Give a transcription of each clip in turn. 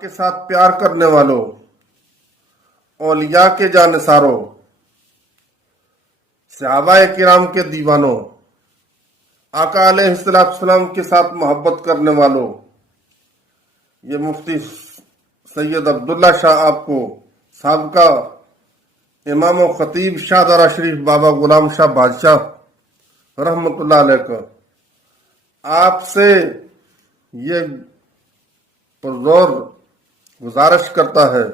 کے ساتھ پیار کرنے والوں، اولیاء کے جانثاروں، صحابہ کرام کے دیوانوں، آقا علیہ السلام کے ساتھ محبت کرنے والوں، یہ مفتی سید عبداللہ شاہ آپ کو، سابقہ امام و خطیب شاہدرہ شریف بابا غلام شاہ بادشاہ رحمۃ اللہ علیہ کا آپ سے یہ پرزور گزارش کرتا ہے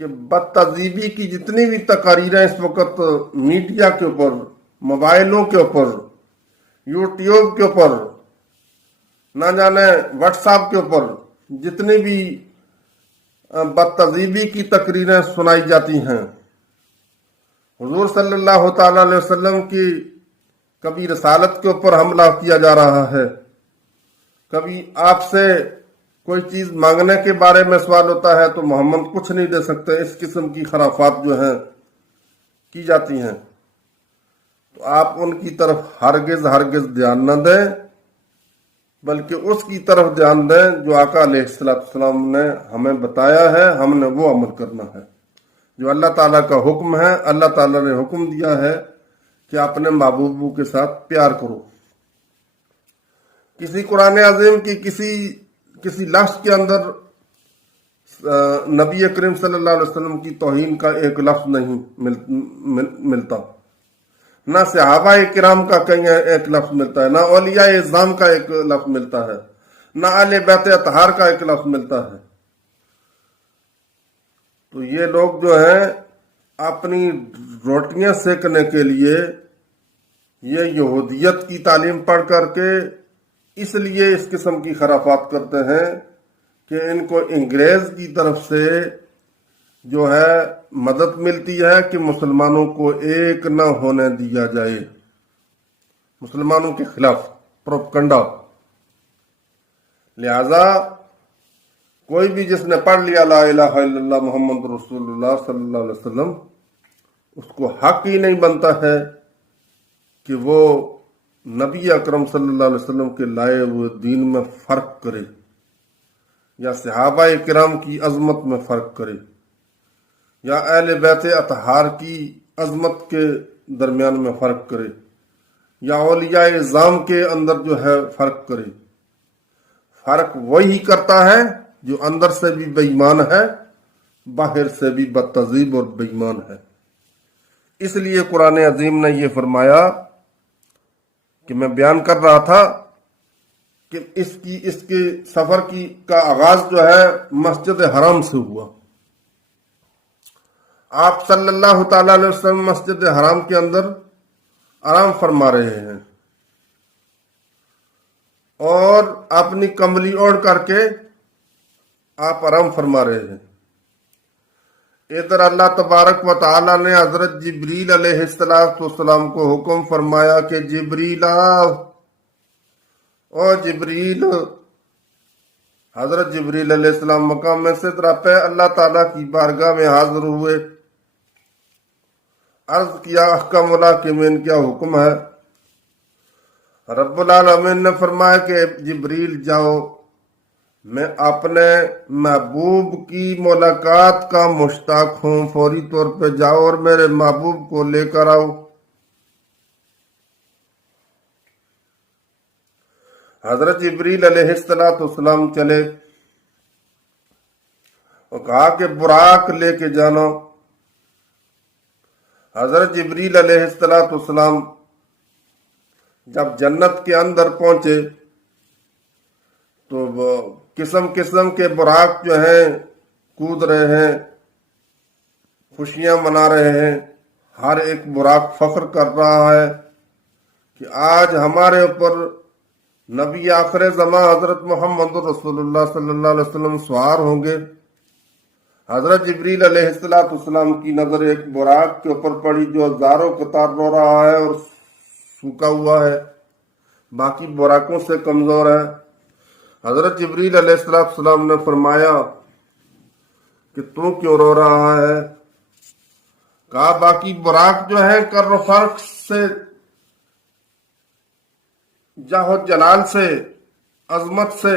کہ بدتہذیبی کی جتنی بھی تقاریریں اس وقت میڈیا کے اوپر، موبائلوں کے اوپر، یوٹیوب کے اوپر، نہ جانے واٹس ایپ کے اوپر جتنی بھی بدتہذیبی کی تقریریں سنائی جاتی ہیں، حضور صلی اللہ تعالی علیہ وسلم کی کبھی رسالت کے اوپر حملہ کیا جا رہا ہے، کبھی آپ سے کوئی چیز مانگنے کے بارے میں سوال ہوتا ہے تو محمد کچھ نہیں دے سکتے، اس قسم کی خرافات جو ہیں کی جاتی ہیں، تو آپ ان کی طرف ہرگز دھیان نہ دیں، بلکہ اس کی طرف دھیان دیں جو آقا علیہ السلام نے ہمیں بتایا ہے، ہم نے وہ عمل کرنا ہے، جو اللہ تعالیٰ کا حکم ہے۔ اللہ تعالیٰ نے حکم دیا ہے کہ اپنے محبوبوں کے ساتھ پیار کرو۔ کسی قرآن عظیم کی کسی لفظ کے اندر نبی کریم صلی اللہ علیہ وسلم کی توہین کا ایک لفظ نہیں ملتا، نہ صحابہ کرام کا کہیں ایک لفظ ملتا ہے، نہ اولیاء اعظام کا ایک لفظ ملتا ہے، نہ اہل بیت اطہار کا ایک لفظ ملتا ہے۔ تو یہ لوگ جو ہیں اپنی روٹیاں سیکنے کے لیے یہ یہودیت کی تعلیم پڑھ کر کے اس لیے اس قسم کی خرافات کرتے ہیں کہ ان کو انگریز کی طرف سے جو ہے مدد ملتی ہے کہ مسلمانوں کو ایک نہ ہونے دیا جائے، مسلمانوں کے خلاف پروپگنڈا۔ لہذا کوئی بھی جس نے پڑھ لیا لا الہ الا اللہ محمد رسول اللہ صلی اللہ علیہ وسلم، اس کو حق ہی نہیں بنتا ہے کہ وہ نبی اکرم صلی اللہ علیہ وسلم کے لائے ہوئے دین میں فرق کرے، یا صحابہ کرام کی عظمت میں فرق کرے، یا اہل بیت اطہار کی عظمت کے درمیان میں فرق کرے، یا اولیاء اعظام کے اندر جو ہے فرق کرے۔ فرق وہی کرتا ہے جو اندر سے بھی بے ایمان ہے، باہر سے بھی بدتہذیب اور بے ایمان ہے۔ اس لیے قرآن عظیم نے یہ فرمایا کہ میں بیان کر رہا تھا کہ اس کے سفر کا آغاز جو ہے مسجد حرام سے ہوا۔ آپ صلی اللہ تعالی علیہ وسلم مسجد حرام کے اندر آرام فرما رہے ہیں اور اپنی کمبلی اوڑھ کر کے آپ آرام فرما رہے ہیں۔ ادھر اللہ تبارک و تعالی نے حضرت جبریل علیہ السلام کو حکم فرمایا کہ جبریل آؤ، او جبریل۔ حضرت جبریل علیہ السلام مقام میں سدرہ پہ اللہ تعالیٰ کی بارگاہ میں حاضر ہوئے، عرض کیا احکم الحاکمین کیا حکم ہے؟ رب العالمین نے فرمایا کہ جبریل جاؤ، میں اپنے محبوب کی ملاقات کا مشتاق ہوں، فوری طور پہ جاؤ اور میرے محبوب کو لے کر آؤ۔ حضرت جبریل علیہ السلام چلے اور کہا کہ براق لے کے جانا۔ حضرت جبریل علیہ السلام جب جنت کے اندر پہنچے تو وہ قسم کے براق جو ہیں کود رہے ہیں، خوشیاں منا رہے ہیں، ہر ایک براق فخر کر رہا ہے کہ آج ہمارے اوپر نبی آخر زمان حضرت محمد رسول اللہ صلی اللہ علیہ وسلم سوار ہوں گے۔ حضرت جبریل علیہ السلام کی نظر ایک براق کے اوپر پڑی جو ہزاروں قطار رو رہا ہے اور سوکھا ہوا ہے، باقی براقوں سے کمزور ہے۔ حضرت جبریل علیہ السلام نے فرمایا کہ تو کیوں رو رہا ہے؟ کہا باقی براق جو ہے کر و فرق سے، جاہ و جلال سے، عظمت سے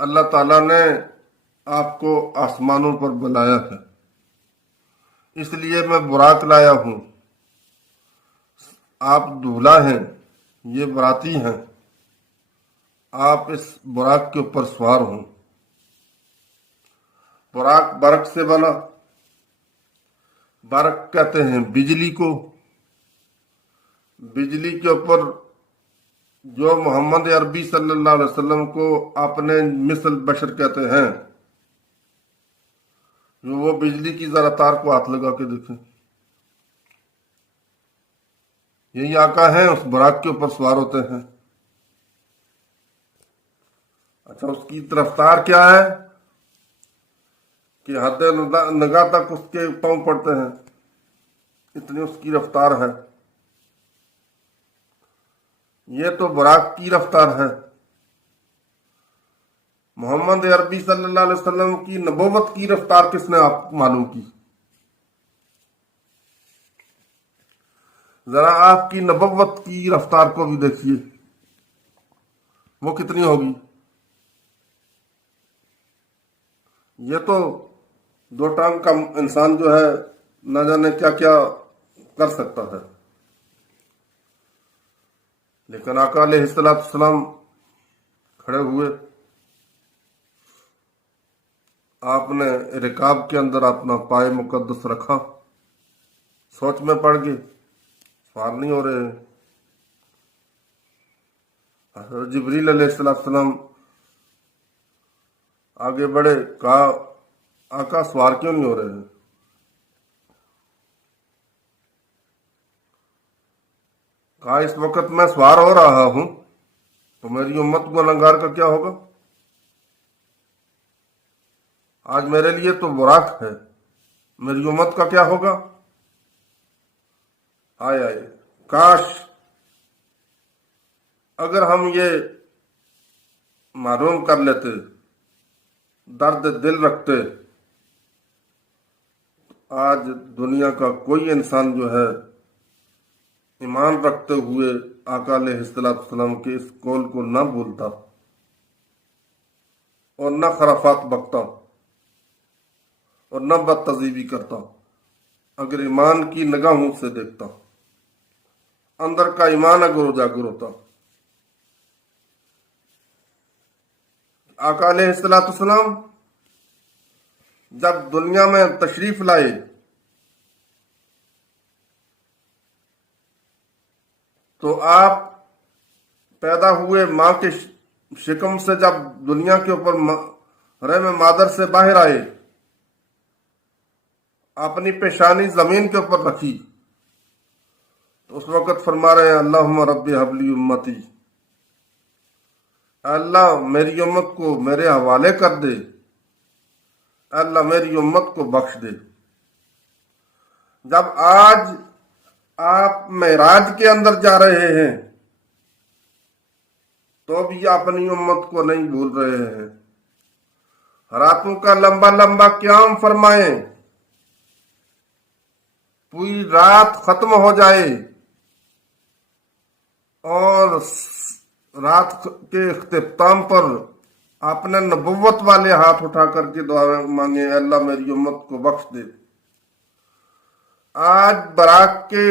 اللہ تعالیٰ نے آپ کو آسمانوں پر بلایا ہے، اس لیے میں براق لایا ہوں۔ آپ دولہا ہیں، یہ براتی ہیں، آپ اس براق کے اوپر سوار ہوں۔ براق برق سے بنا، برق کہتے ہیں بجلی کو۔ بجلی کے اوپر جو محمد عربی صلی اللہ علیہ وسلم کو اپنے مثل بشر کہتے ہیں، جو وہ بجلی کی ذرا تار کو ہاتھ لگا کے دیکھیں، یہی آقا ہیں، اس براق کے اوپر سوار ہوتے ہیں۔ اچھا، اس کی رفتار کیا ہے کہ حد نگاہ تک اس کے پاؤں پڑتے ہیں، اتنی اس کی رفتار ہے۔ یہ تو براق کی رفتار ہے۔ محمد عربی صلی اللہ علیہ وسلم کی نبوت کی رفتار کس نے آپ معلوم کی؟ ذرا آپ کی نبوت کی رفتار کو بھی دیکھیے، وہ کتنی ہوگی؟ یہ تو دو ٹانگ کا انسان جو ہے نہ جانے کیا کیا کر سکتا ہے، لیکن آقا علیہ السلام کھڑے ہوئے، آپ نے رکاب کے اندر اپنا پائے مقدس رکھا، سوچ میں پڑ گئے، سوار نہیں ہو رہے ہیں۔ حضرت جبریل علیہ السلام آگے بڑھے، کہا آقا سوار کیوں نہیں ہو رہے ہیں؟ کہا اس وقت میں سوار ہو رہا ہوں تو میری امت گنہگار کا کیا ہوگا؟ آج میرے لیے تو براق ہے، میری امت کا کیا ہوگا؟ آئے آئے، کاش اگر ہم یہ معلوم کر لیتے، درد دل رکھتے، آج دنیا کا کوئی انسان جو ہے ایمان رکھتے ہوئے آقا علیہ السلام کے اس قول کو نہ بھولتا اور نہ خرافات بکتا اور نہ بد تہذیبی کرتا، اگر ایمان کی نگاہوں سے دیکھتا، اندر کا ایمان اگر اجاگر ہوتا۔ آقا علیہ السلام جب دنیا میں تشریف لائے تو آپ پیدا ہوئے ماں کے شکم سے جب دنیا کے اوپر رحم مادر سے باہر آئے، اپنی پیشانی زمین کے اوپر رکھی تو اس وقت فرما رہے ہیں اللہم رب حبلی امتی، اللہ میری امت کو میرے حوالے کر دے، اللہ میری امت کو بخش دے۔ جب آج آپ معراج کے اندر جا رہے ہیں تو بھی اپنی امت کو نہیں بھول رہے ہیں۔ راتوں کا لمبا لمبا قیام فرمائیں، پوری رات ختم ہو جائے اور رات کے اختتام پر اپنے نبوت والے ہاتھ اٹھا کر کے دعا مانگے، اللہ میری امت کو بخش دے۔ آج براق کے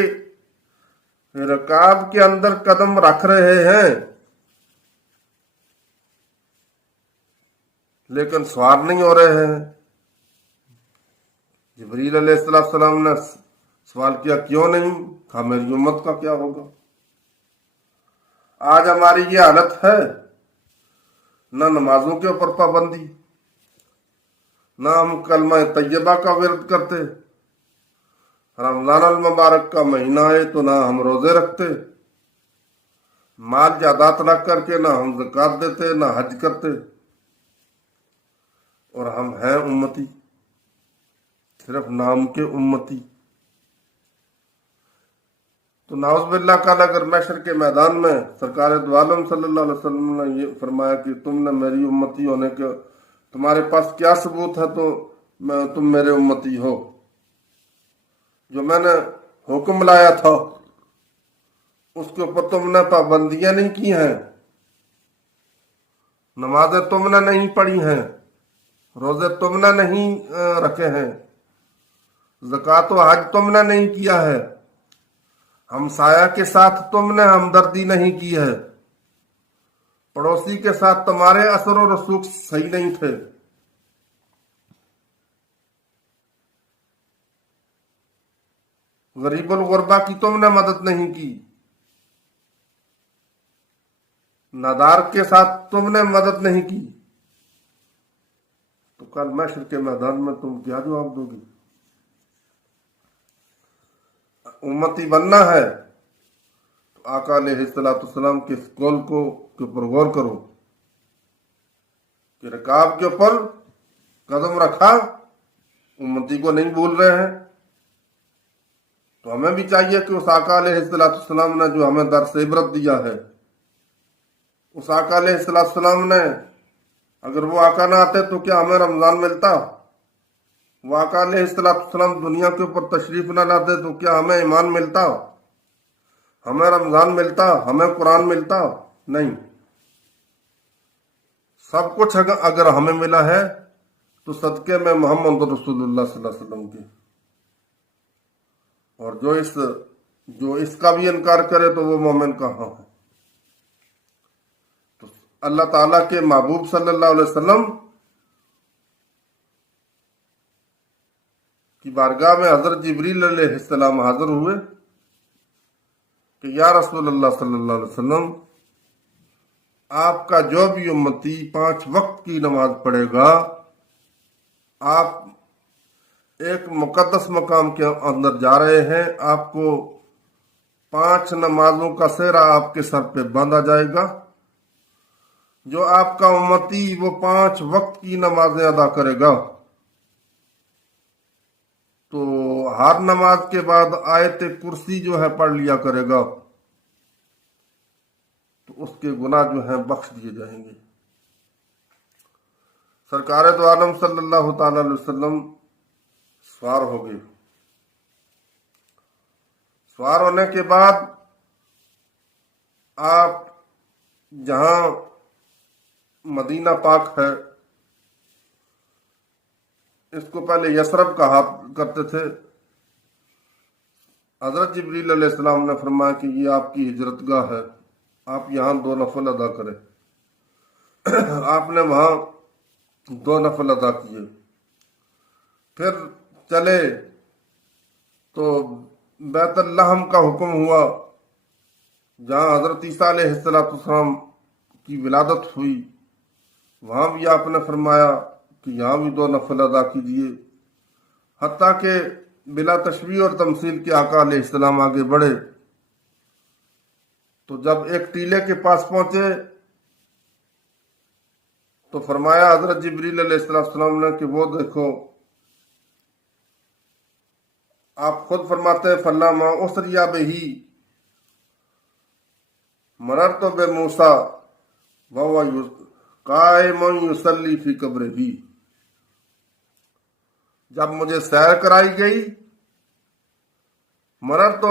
رکاب کے اندر قدم رکھ رہے ہیں لیکن سوار نہیں ہو رہے ہیں۔ جبریل علیہ السلام نے سوال کیا کیوں نہیں؟ کہا میری امت کا کیا ہوگا؟ آج ہماری یہ حالت ہے، نہ نمازوں کے اوپر پابندی، نہ ہم کلمہ طیبہ کا ورد کرتے، رمضان المبارک کا مہینہ آئے تو نہ ہم روزے رکھتے، مال جائیداد رکھ کر کے نہ ہم زکوٰۃ دیتے، نہ حج کرتے، اور ہم ہیں امتی، صرف نام کے امتی۔ تو نعوذ باللہ کل اگر محشر کے میدان میں سرکار دو عالم صلی اللہ علیہ وسلم نے یہ فرمایا کہ تم نے میری امتی ہونے کے تمہارے پاس کیا ثبوت ہے تو تم میرے امتی ہو؟ جو میں نے حکم لایا تھا اس کے اوپر تم نے پابندیاں نہیں کی ہیں، نمازیں تم نے نہیں پڑھی ہیں، روزے تم نے نہیں رکھے ہیں، زکوٰۃ و حج تم نے نہیں کیا ہے، ہمسایہ کے ساتھ تم نے ہمدردی نہیں کی ہے، پڑوسی کے ساتھ تمہارے اثر و رسوخ صحیح نہیں تھے، غریب الغربا کی تم نے مدد نہیں کی، نادار کے ساتھ تم نے مدد نہیں کی، تو کل محشر کے میدان میں تم کیا جواب دو گی؟ امتی بننا ہے تو آقا علیہ السلام کے اس قول کو کے اوپر غور کرو کہ رکاب کے اوپر قدم رکھا، امتی کو نہیں بھول رہے ہیں، تو ہمیں بھی چاہیے کہ اس آقا علیہ السلام نے جو ہمیں درس عبرت دیا ہے، اس آقا علیہ السلام نے اگر وہ آقا نہ آتے تو کیا ہمیں رمضان ملتا؟ وہ آقا علیہ السلام دنیا کے اوپر تشریف نہ لاتے تو کیا ہمیں ایمان ملتا، ہمیں رمضان ملتا، ہمیں قرآن ملتا؟ نہیں۔ سب کچھ اگر ہمیں ملا ہے تو صدقے میں محمد رسول اللہ صلی اللہ علیہ وسلم کے، اور جو اس کا بھی انکار کرے تو وہ مومن کہاں ہے؟ تو اللہ تعالیٰ کے محبوب صلی اللہ علیہ وسلم کی بارگاہ میں حضرت جبریل علیہ السلام حاضر ہوئے کہ یا رسول اللہ صلی اللہ علیہ وسلم، آپ کا جو بھی امتی 5 وقت کی نماز پڑھے گا، آپ ایک مقدس مقام کے اندر جا رہے ہیں، آپ کو 5 نمازوں کا سہرا آپ کے سر پہ باندھا جائے گا، جو آپ کا امتی وہ 5 وقت کی نمازیں ادا کرے گا تو ہر نماز کے بعد آیت کرسی جو ہے پڑھ لیا کرے گا تو اس کے گناہ جو ہیں بخش دیے جائیں گے۔ سرکار دو عالم صلی اللہ تعالی علیہ وسلم سوار ہو گئے۔ سوار ہونے کے بعد آپ جہاں مدینہ پاک ہے، اس کو پہلے یثرب کہا کرتے تھے، حضرت جبریل علیہ السلام نے فرمایا کہ یہ آپ کی ہجرت گاہ ہے، آپ یہاں 2 نفل ادا کریں۔ آپ نے وہاں 2 نفل ادا کیے، پھر چلے تو بیت اللحم کا حکم ہوا، جہاں حضرت عیسیٰ علیہ السلام کی ولادت ہوئی، وہاں بھی آپ نے فرمایا کہ یہاں بھی 2 نفل ادا کیجیے، حتیٰ کہ بلا تشبیہ اور تمثیل کے آقا علیہ السلام آگے بڑھے تو جب ایک ٹیلے کے پاس پہنچے تو فرمایا حضرت جبریل علیہ السلام نے کہ وہ دیکھو، آپ خود فرماتے ہیں فلما اسری بہ مررت بموسیٰ وہو قائم یصلی فی قبرہ، جب مجھے سیر کرائی گئی، مررت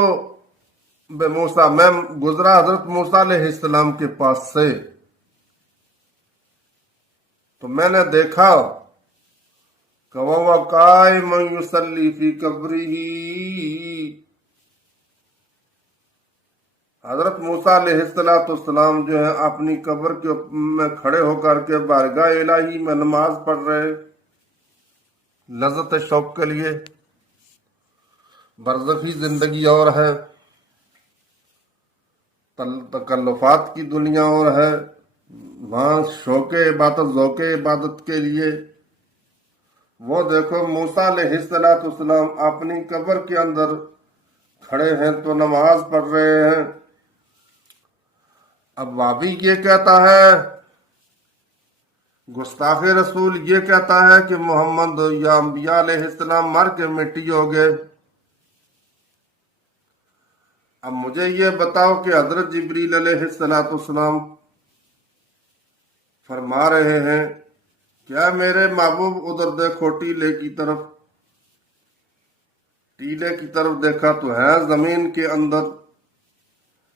بموسیٰ، میں گزرا حضرت موسیٰ علیہ السلام کے پاس سے، تو میں نے دیکھا کہ وہ قائم یصلی فی قبرہ، حضرت موسیٰ علیہ السلام جو ہے اپنی قبر کے میں کھڑے ہو کر کے بارگاہ الہی میں نماز پڑھ رہے، لذت شوق کے لیے۔ برزخی زندگی اور ہے، تکلفات کی دنیا اور ہے، وہاں شوق عبادت ذوق عبادت کے لیے۔ وہ دیکھو موسیٰ علیہ السلام اپنی قبر کے اندر کھڑے ہیں تو نماز پڑھ رہے ہیں۔ اب وابی یہ کہتا ہے، گستاخ رسول یہ کہتا ہے کہ محمد یا انبیاء علیہ السلام مر کے مٹی ہو گئے۔ اب مجھے یہ بتاؤ کہ حضرت جبریل علیہ السلام فرما رہے ہیں کیا میرے محبوب ادھر دیکھو ٹیلے کی طرف، ٹیلے کی طرف دیکھا تو ہے زمین کے اندر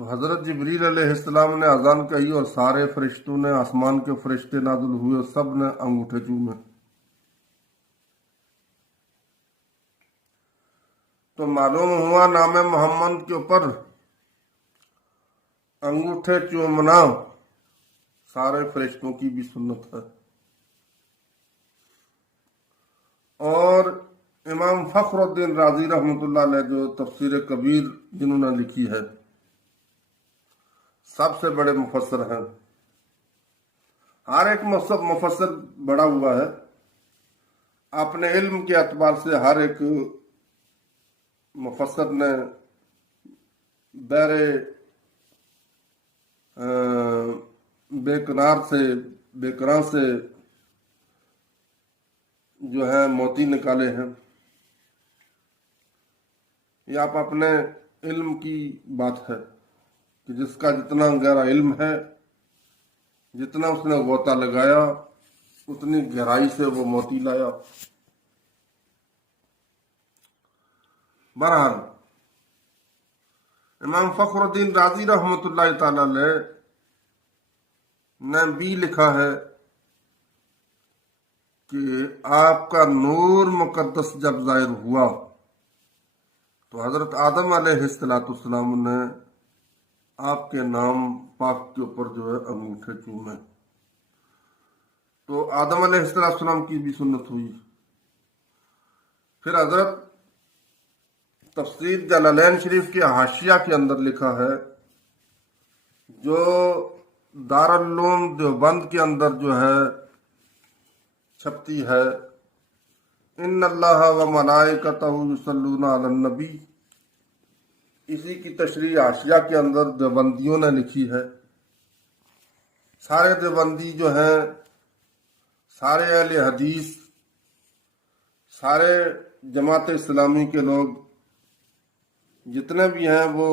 تو حضرت جبریل علیہ السلام نے اذان کہی اور سارے فرشتوں نے، آسمان کے فرشتے نازل ہوئے اور سب نے انگوٹھے چومے۔ تو معلوم ہوا نام محمد کے اوپر انگوٹھے چومنا سارے فرشتوں کی بھی سنت ہے۔ اور امام فخر الدین رازی رحمۃ اللہ علیہ جو تفسیر کبیر جنہوں نے لکھی ہے، سب سے بڑے مفسر ہیں، ہر ایک مفسر بڑا ہوا ہے اپنے علم کے اعتبار سے، ہر ایک مفسر نے بے کنار سے جو ہے موتی نکالے ہیں۔ یہ آپ اپنے علم کی بات ہے کہ جس کا جتنا گہرا علم ہے، جتنا اس نے غوطہ لگایا، اتنی گہرائی سے وہ موتی لایا۔ بہرحال امام فخر الدین رازی رحمۃ اللہ تعالی علیہ نے بھی لکھا ہے کہ آپ کا نور مقدس جب ظاہر ہوا تو حضرت آدم علیہ السلام نے آپ کے نام پاک کے اوپر جو ہے انگوٹھے چومے۔ تو آدم علیہ السلام کی بھی سنت ہوئی۔ پھر حضرت تفسیر جلالین شریف کے حاشیہ کے اندر لکھا ہے، جو دارالعلوم دیوبند کے اندر جو ہے چھپتی ہے، ان اللہ و ملائکتہ یصلون علی النبی، اسی کی تشریح حاشیہ کے اندر دیوبندیوں نے لکھی ہے۔ سارے دیوبندی جو ہیں، سارے اہل حدیث، سارے جماعت اسلامی کے لوگ جتنے بھی ہیں وہ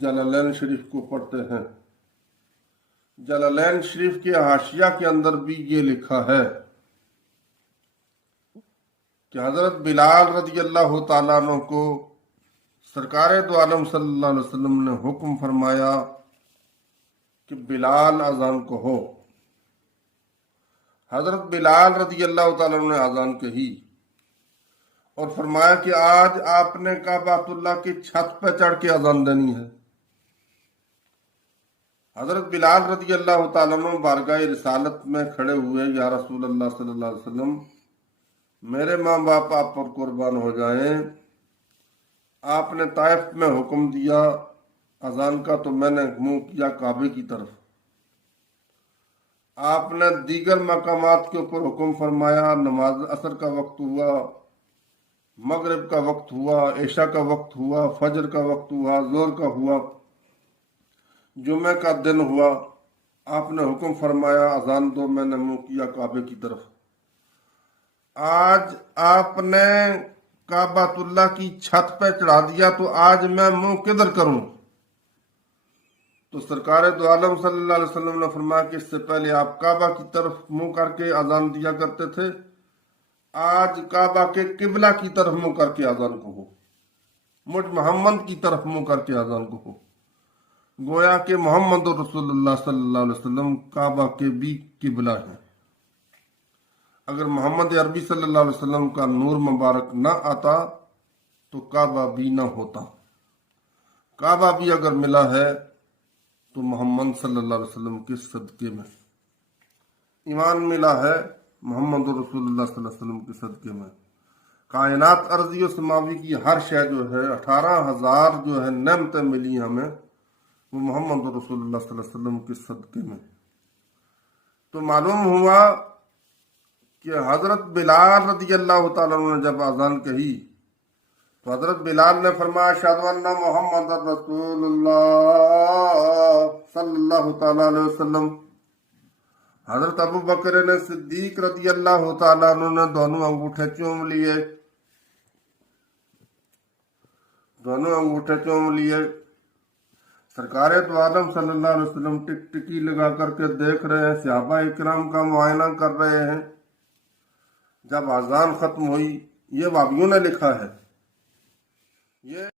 جلالین شریف کو پڑھتے ہیں۔ جلالین شریف کے حاشیہ کے اندر بھی یہ لکھا ہے کہ حضرت بلال رضی اللہ تعالیٰ عنہ کو سرکار دو عالم صلی اللہ علیہ وسلم نے حکم فرمایا کہ بلال اذان کہو۔ حضرت بلال رضی اللہ تعالیٰ عنہ نے اذان کہی اور فرمایا کہ آج آپ نے کعبۃ اللہ کی چھت پہ چڑھ کے اذان دینی ہے۔ حضرت بلال رضی اللہ تعالیٰ عنہ بارگاہ رسالت میں کھڑے ہوئے، یا رسول اللہ صلی اللہ علیہ وسلم، میرے ماں باپ آپ پر قربان ہو جائیں، آپ نے طائف میں حکم دیا اذان کا تو میں نے منہ کیا کعبے کی طرف۔ آپ نے دیگر مقامات کے اوپر حکم فرمایا، نماز عصر کا وقت ہوا، مغرب کا وقت ہوا، عشاء کا وقت ہوا، فجر کا وقت ہوا، ظہر کا ہوا، جمعہ کا دن ہوا، آپ نے حکم فرمایا اذان دو، میں نے منہ کیا کعبے کی طرف۔ آج آپ نے کعبۃ اللہ کی چھت پہ چڑھا دیا تو آج میں منہ کدھر کروں؟ تو سرکار دو عالم صلی اللہ علیہ وسلم نے فرمایا کہ اس سے پہلے آپ کعبہ کی طرف منہ کر کے اذان دیا کرتے تھے، آج کعبہ کے قبلہ کی طرف منہ کر کے اذان کہو، مجھ محمد کی طرف منہ کر کے اذان کہو۔ گویا کہ محمد رسول اللہ صلی اللہ علیہ وسلم کعبہ کے بھی قبلہ ہیں۔ اگر محمد عربی صلی اللہ علیہ وسلم کا نور مبارک نہ آتا تو کعبہ بھی نہ ہوتا۔ کعبہ بھی اگر ملا ہے تو محمد صلی اللہ علیہ وسلم کے صدقے میں، ایمان ملا ہے محمد رسول اللہ صلی اللہ علیہ وسلم کے صدقے میں۔ کائنات ارضی و سماوی کی ہر شے جو ہے، 18,000 جو ہے نعمتیں ملی ہمیں، وہ محمد رسول اللہ صلی اللہ علیہ وسلم کے صدقے میں۔ تو معلوم ہوا کہ حضرت بلال رضی اللہ تعالیٰ عنہ نے جب اذان کہی تو حضرت بلال نے فرمایا اشہد ان محمد رسول اللہ صلی اللہ تعالیٰ علیہ وسلم۔ حضرت ابو بکر نے صدیق رضی اللہ تعالیٰ عنہ نے دونوں انگوٹھے چوم لیے، سرکار دو عالم صلی اللہ علیہ وسلم ٹک ٹکی لگا کر کے دیکھ رہے ہیں، صحابہ اکرام کا معائنہ کر رہے ہیں۔ جب اذان ختم ہوئی، یہ وابیوں نے لکھا ہے، یہ